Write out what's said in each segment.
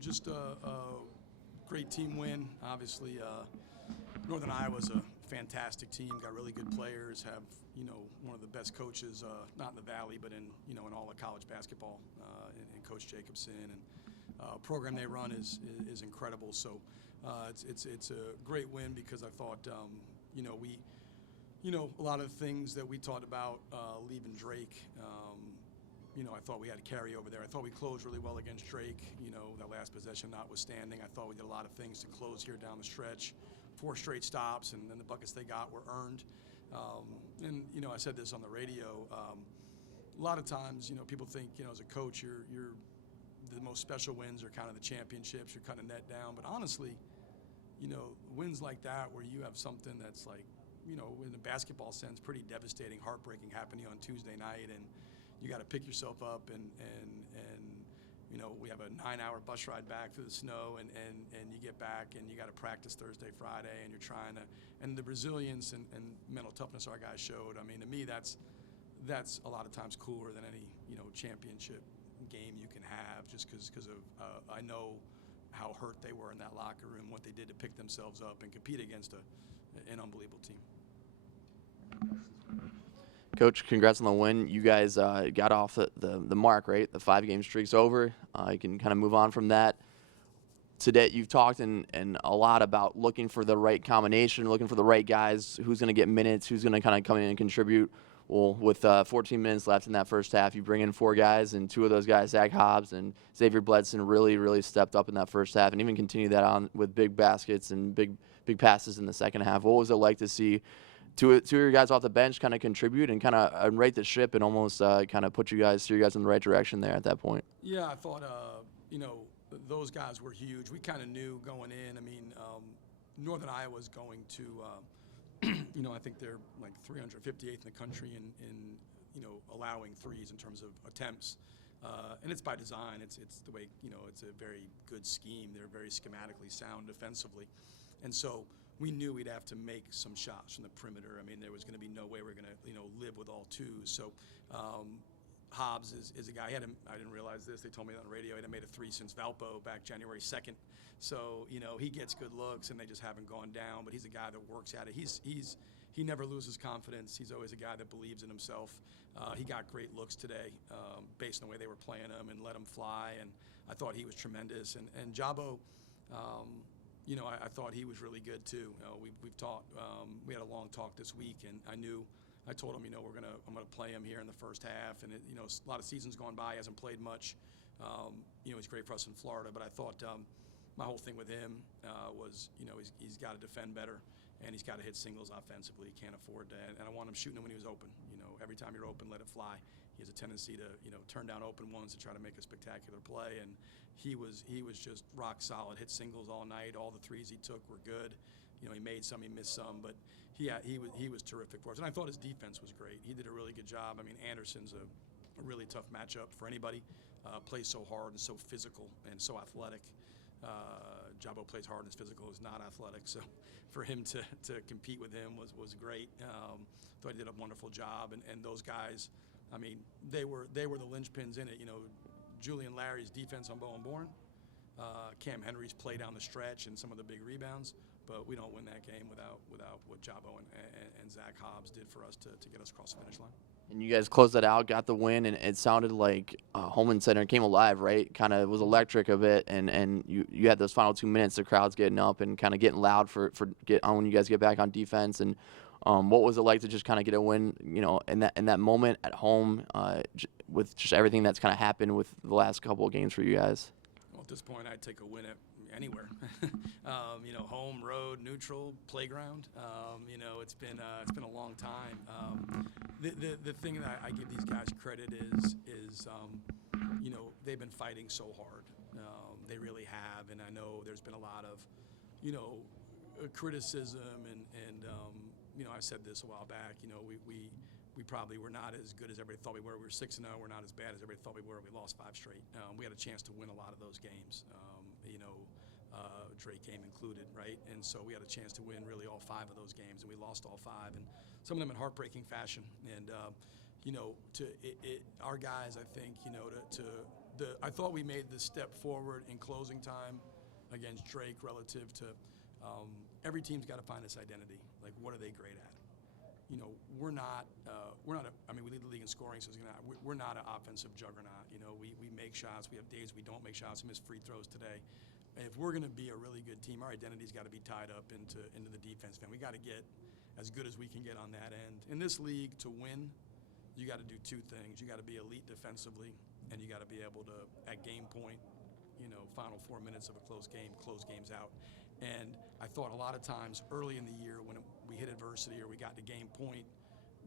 Just a great team win. Obviously, Northern Iowa's a fantastic team. Got really good players. Have one of the best coaches, not in the Valley, but in all of college basketball. In Coach Jacobson, and program they run is incredible. So it's a great win because I thought we. A lot of the things that we talked about leaving Drake, I thought we had to carry over there. I thought we closed really well against Drake, that last possession notwithstanding. I thought we did a lot of things to close here down the stretch. 4 straight stops, and then the buckets they got were earned. I said this on the radio. A lot of times, people think, as a coach, you're the most special wins are kind of the championships. You're cutting a net down. But honestly, wins like that where you have something that's like, in a basketball sense, pretty devastating, heartbreaking happening on Tuesday night, and you got to pick yourself up and we have a 9-hour bus ride back through the snow, and you get back and you got to practice Thursday, Friday, and you're trying to, and the resilience and mental toughness our guys showed. I mean, to me, that's a lot of times cooler than any championship game you can have, just because of I know how hurt they were in that locker room, what they did to pick themselves up and compete against an unbelievable team. Coach, congrats on the win. You guys got off the mark, right? The 5-game streak's over. You can kind of move on from that. Today, you've talked and a lot about looking for the right combination, looking for the right guys, who's going to get minutes, who's going to kind of come in and contribute. Well, with 14 minutes left in that first half, you bring in 4 guys, and 2 of those guys, Zach Hobbs and Xavier Bledsoe, really, really stepped up in that first half and even continued that on with big baskets and big passes in the second half. What was it like to see two of your guys off the bench kind of contribute and kind of right the ship and almost kind of steer you guys in the right direction there at that point? Yeah, I thought, those guys were huge. We kind of knew going in. I mean, Northern Iowa's going to, I think they're like 358th in the country in allowing threes in terms of attempts. And it's by design. It's the way, it's a very good scheme. They're very schematically sound defensively. And so we knew we'd have to make some shots from the perimeter. I mean, there was going to be no way we're going to, live with all 2s. So Hobbs is a guy. I didn't realize this. They told me on the radio. He hadn't made a 3 since Valpo back January 2nd. So he gets good looks, and they just haven't gone down. But he's a guy that works at it. He never loses confidence. He's always a guy that believes in himself. He got great looks today, based on the way they were playing him and let him fly. And I thought he was tremendous. And Jabo. I thought he was really good too. We've talked. We had a long talk this week, and I told him, I'm gonna play him here in the first half, and a lot of seasons gone by, he hasn't played much. He's great for us in Florida, but I thought my whole thing with him was, he's got to defend better, and he's got to hit singles offensively. He can't afford that, and I want him shooting when he was open. Every time you're open, let it fly. He has a tendency to, turn down open ones to try to make a spectacular play, and he was just rock solid. Hit singles all night. All the threes he took were good. He made some, he missed some, but he was terrific for us. And I thought his defense was great. He did a really good job. I mean, Anderson's a really tough matchup for anybody. Plays so hard and so physical and so athletic. Jabo plays hard and is physical, is not athletic. So for him to compete with him was great. Thought he did a wonderful job. And those guys, I mean, they were the linchpins in it. Julian Larry's defense on Bowen Bourne. Cam Henry's play down the stretch and some of the big rebounds. But we don't win that game without what Jabo and Zach Hobbs did for us to get us across the finish line. And you guys closed that out, got the win, and it sounded like Holman Center came alive, right? Kind of was electric a bit, and you had those final 2 minutes, the crowd's getting up and kind of getting loud when you guys get back on defense. And what was it like to just kind of get a win, in that moment at home with just everything that's kind of happened with the last couple of games for you guys? Well, at this point, I'd take a win at anywhere. Home, road, neutral, playground. It's been a long time. The thing that I give these guys credit is they've been fighting so hard. They really have, and I know there's been a lot of criticism and I said this a while back. We probably were not as good as everybody thought we were. We were 6-0. We're not as bad as everybody thought we were. We lost 5 straight. We had a chance to win a lot of those games. Drake game included, right? And so we had a chance to win really all 5 of those games, and we lost all 5, and some of them in heartbreaking fashion. And our guys, I think, to I thought we made the step forward in closing time against Drake relative to every team's got to find its identity. Like, what are they great at? You know, we're not I mean, we lead the league in scoring, so we're not an offensive juggernaut. You know, we make shots. We have days we don't make shots. We miss free throws today. If we're going to be a really good team, our identity's got to be tied up into the defense. And we got to get as good as we can get on that end. In this league, to win, you got to do two things. You got to be elite defensively, and you got to be able to, at game point, you know, final 4 minutes of a close game, close games out. And I thought a lot of times early in the year when we hit adversity or we got to game point,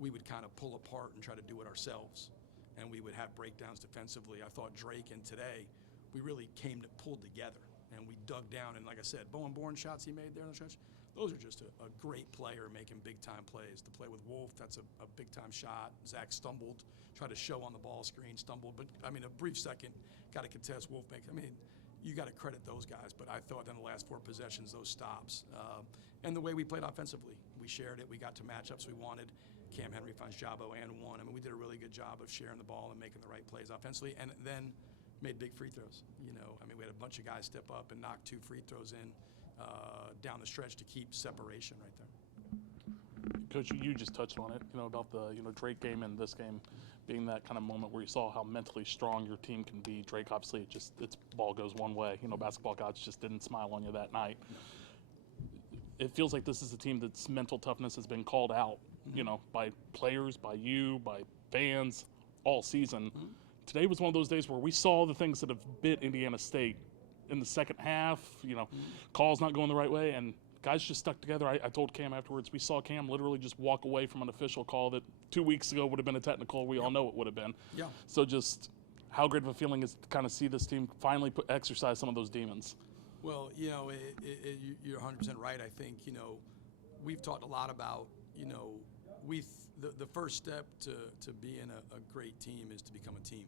we would kind of pull apart and try to do it ourselves. And we would have breakdowns defensively. I thought Drake and today, we really came to pull together. And we dug down, and like I said, Bowen Bourne shots he made there in the stretch, those are just a great player making big-time plays. The play with Wolf, that's a big-time shot. Zach stumbled, tried to show on the ball screen, stumbled. But, I mean, a brief second, got to contest Wolf. I mean, you got to credit those guys. But I thought in the last 4 possessions, those stops. And the way we played offensively, we shared it. We got to matchups we wanted. Cam Henry finds Jabo and one. I mean, we did a really good job of sharing the ball and making the right plays offensively. And then made big free throws. You know, I mean, we had a bunch of guys step up and knock 2 free throws in down the stretch to keep separation right there. Coach, you just touched on it, you know, about the, you know, Drake game and this game being that kind of moment where you saw how mentally strong your team can be. Drake, obviously, its ball goes one way. You know, basketball gods just didn't smile on you that night. It feels like this is a team that's mental toughness has been called out, you know, by players, by you, by fans all season. Today was one of those days where we saw the things that have bit Indiana State in the second half, you know, calls not going the right way, and guys just stuck together. I told Cam afterwards, we saw Cam literally just walk away from an official call that 2 weeks ago would have been a technical. We all know it would have been. Yeah. So just how great of a feeling is to kind of see this team finally exercise some of those demons. Well, you know, you're 100% right. I think, you know, we've talked a lot about, you know, the first step to being a great team is to become a team.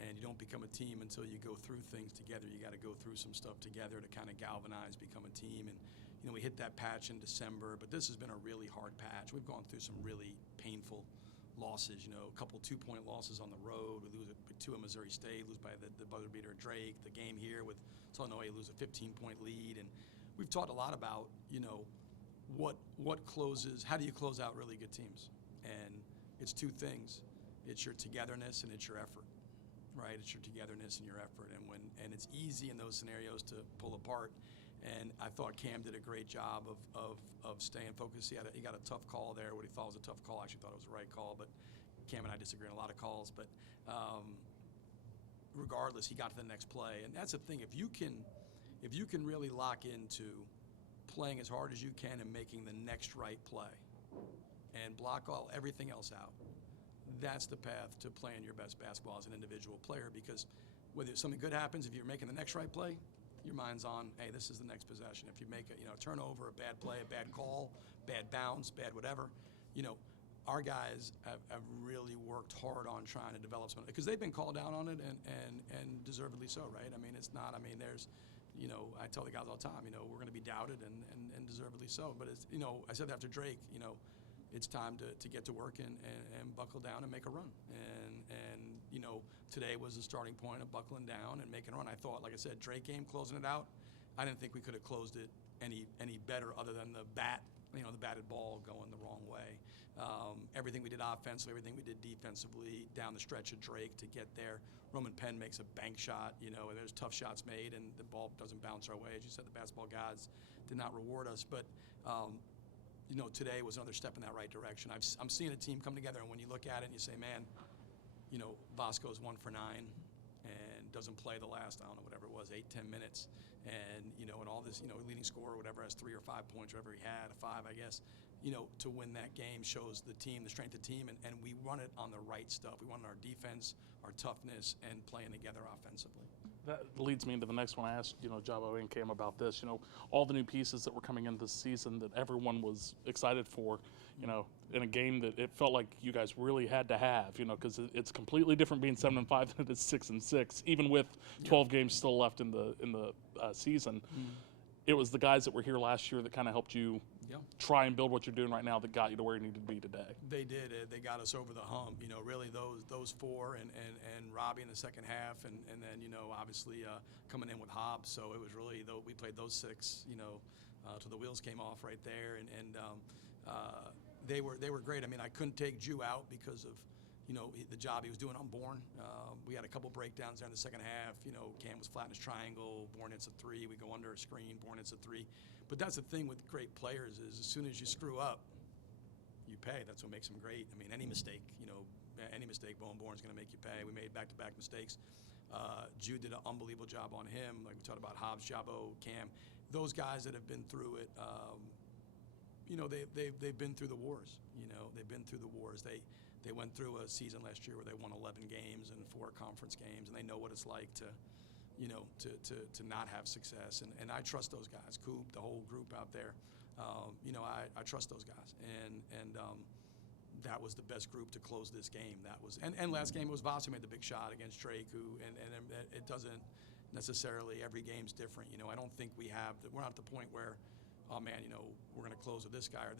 And you don't become a team until you go through things together. You got to go through some stuff together to kind of galvanize, become a team. And, you know, we hit that patch in December, but this has been a really hard patch. We've gone through some really painful losses, you know, a couple 2-point losses on the road. We lose it 2 at Missouri State, lose by the buzzer beater at Drake. The game here with Illinois, lose a 15-point lead. And we've talked a lot about, you know, what closes, how do you close out really good teams? And it's 2 things. It's your togetherness and it's your effort. Right, it's your togetherness and your effort, and it's easy in those scenarios to pull apart. And I thought Cam did a great job of staying focused. He got a tough call there. What he thought was a tough call, I actually thought it was the right call. But Cam and I disagree on a lot of calls. But regardless, he got to the next play, and that's the thing. If you can really lock into playing as hard as you can and making the next right play, and block everything else out. That's the path to playing your best basketball as an individual player, because whether something good happens, if you're making the next right play, your mind's on, hey, this is the next possession. If you make a turnover, a bad play, a bad call, bad bounce, bad whatever, you know, our guys have really worked hard on trying to develop something, because they've been called out on it and deservedly so, right? I mean, it's not, I mean, there's, you know, I tell the guys all the time, you know, we're going to be doubted and deservedly so. But it's, you know, I said after Drake, you know, it's time to get to work and buckle down and make a run. And you know, today was the starting point of buckling down and making a run. I thought, like I said, Drake game, closing it out, I didn't think we could have closed it any better other than the batted ball going the wrong way. Everything we did offensively, everything we did defensively down the stretch of Drake to get there. Roman Penn makes a bank shot, you know, and there's tough shots made and the ball doesn't bounce our way. As you said, the basketball gods did not reward us. But you know, today was another step in that right direction. I'm seeing a team come together, and when you look at it and you say, man, you know, Vasco's 1 for 9 and doesn't play the last, I don't know, whatever it was, 8-10 minutes. And, you know, and all this, you know, leading scorer or whatever has 3 or 5 points, whatever he had, a 5, I guess. You know, to win that game shows the team, the strength of the team, and we run it on the right stuff. We run our defense, our toughness, and playing together offensively. That leads me into the next one. I asked, you know, Jabo and Cam about this. You know, all the new pieces that were coming in this season that everyone was excited for, you know, in a game that it felt like you guys really had to have, you know, because it's completely different being 7-5 than it is 6-6, even with 12 games still left in the season. It was the guys that were here last year that kind of helped you Yeah. try and build what you're doing right now that got you to where you needed to be today? They did. They got us over the hump. Really those four and Robbie in the second half, and then obviously coming in with Hobbs. So it was really though we played those six. Till the wheels came off right there, and they were great. I mean, I couldn't take Jew out because of the job he was doing on Bourne. We had a couple breakdowns there in the second half. Cam was flat in his triangle. Bourne hits a three. We go under a screen. Bourne hits a three. But that's the thing with great players is as soon as you screw up, you pay. That's what makes them great. I mean, any mistake, Bourne's going to make you pay. We made back-to-back mistakes. Jude did an unbelievable job on him. Like we talked about Hobbs, Jabo, Cam. Those guys that have been through it, they've been through the wars. They've been through the wars. They went through a season last year where they won 11 games and 4 conference games, and they know what it's like to not have success. And I trust those guys, Coop, the whole group out there. I trust those guys. And that was the best group to close this game. And last game was Voss who made the big shot against Drake, and it doesn't necessarily, every game's different. I don't think we're not at the point where, oh man, we're going to close with this guy or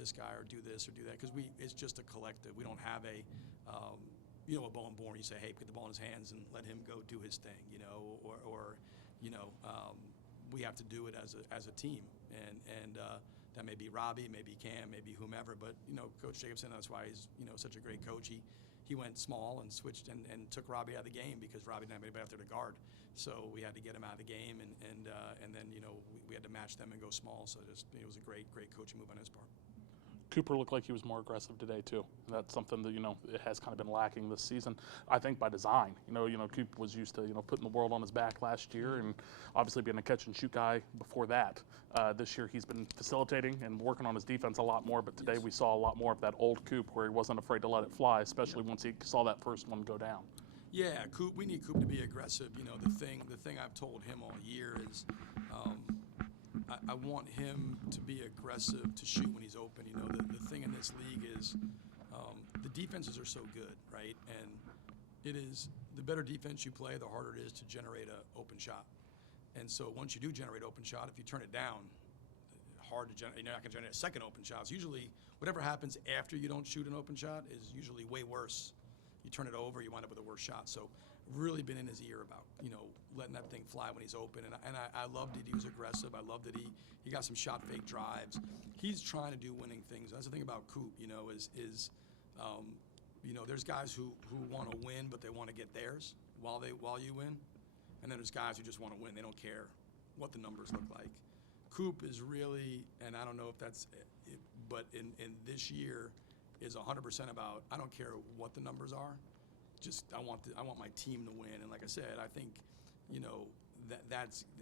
do this or do that, because it's just a collective. We don't have a bow and Bourne. You say, hey, put the ball in his hands and let him go do his thing, or we have to do it as a team, and that may be Robbie, maybe Cam, maybe whomever, but Coach Jacobson, that's why he's such a great coach. He went small and switched and took Robbie out of the game because Robbie didn't have anybody out there to guard. So we had to get him out of the game, and then we had to match them and go small. So it was a great coaching move on his part. Cooper looked like he was more aggressive today too. That's something that it has kind of been lacking this season. I think by design. Coop was used to putting the world on his back last year, and obviously being a catch and shoot guy before that. This year he's been facilitating and working on his defense a lot more. But today we saw a lot more of that old Coop where he wasn't afraid to let it fly, especially once he saw that first one go down. Yeah, Coop. We need Coop to be aggressive. The thing I've told him all year is. I want him to be aggressive to shoot when he's open. The thing in this league is the defenses are so good, right? And it is the better defense you play, the harder it is to generate an open shot. And so once you do generate open shot, if you turn it down, hard to generate. You're not going to generate a second open shot. It's usually whatever happens after you don't shoot an open shot is usually way worse. You turn it over, you wind up with a worse shot. So really been in his ear about, letting that thing fly when he's open. And I loved it. He was aggressive. I loved that he got some shot fake drives. He's trying to do winning things. That's the thing about Coop, there's guys who want to win, but they want to get theirs while you win. And then there's guys who just want to win. They don't care what the numbers look like. Coop is really, and I don't know if that's it, but in this year is 100% about, I don't care what the numbers are. Just I want my team to win, and like I said, I think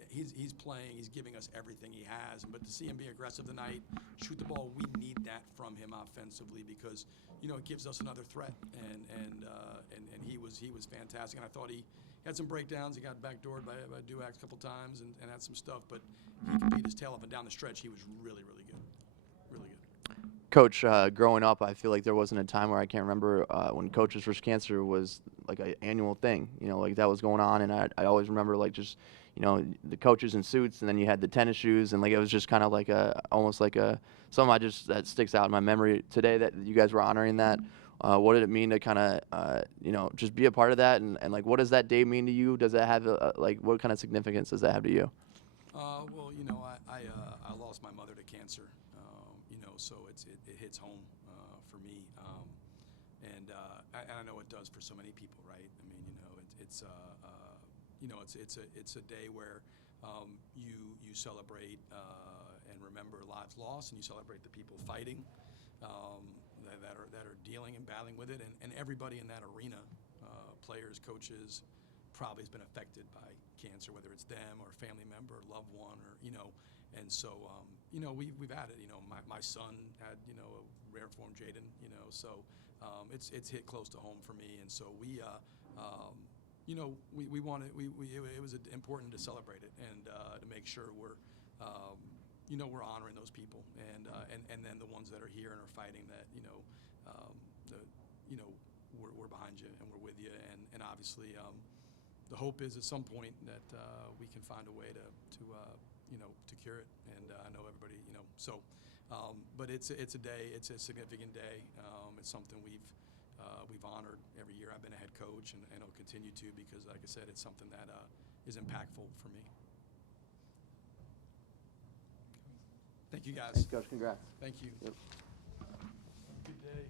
he's playing, he's giving us everything he has. But to see him be aggressive tonight, shoot the ball, we need that from him offensively because it gives us another threat. And he was fantastic. And I thought he had some breakdowns. He got backdoored by Duax a couple times and had some stuff, but he could beat his tail up and down the stretch. He was really good, really good. Coach, growing up, I feel like there wasn't a time where I can't remember when Coaches vs. Cancer was like an annual thing, like that was going on. And I always remember like just, the coaches in suits, and then you had the tennis shoes, and like it was just kind of like almost like something that sticks out in my memory today that you guys were honoring that. What did it mean to kind of, just be a part of that? And like, what does that day mean to you? Does that have what kind of significance does that have to you? Well, I lost my mother to cancer. So it hits home for me, and I know it does for so many people, right? I mean, it's a day where you celebrate and remember lives lost, and you celebrate the people fighting that are dealing and battling with it, and everybody in that arena, players, coaches, probably has been affected by cancer, whether it's them or a family member, or loved one, or and so we've had it. My son had a rare form Jaden. So it's hit close to home for me, and so we wanted it was important to celebrate it and to make sure we're honoring those people and then the ones that are here and are fighting that we're behind you and we're with you, and obviously the hope is at some point that we can find a way to cure it, and I know everybody, so But it's a day. It's a significant day. It's something we've honored every year I've been a head coach, and I'll continue to, because, like I said, it's something that is impactful for me. Thank you, guys. Thanks, Coach. Congrats. Thank you. Yep. Good day.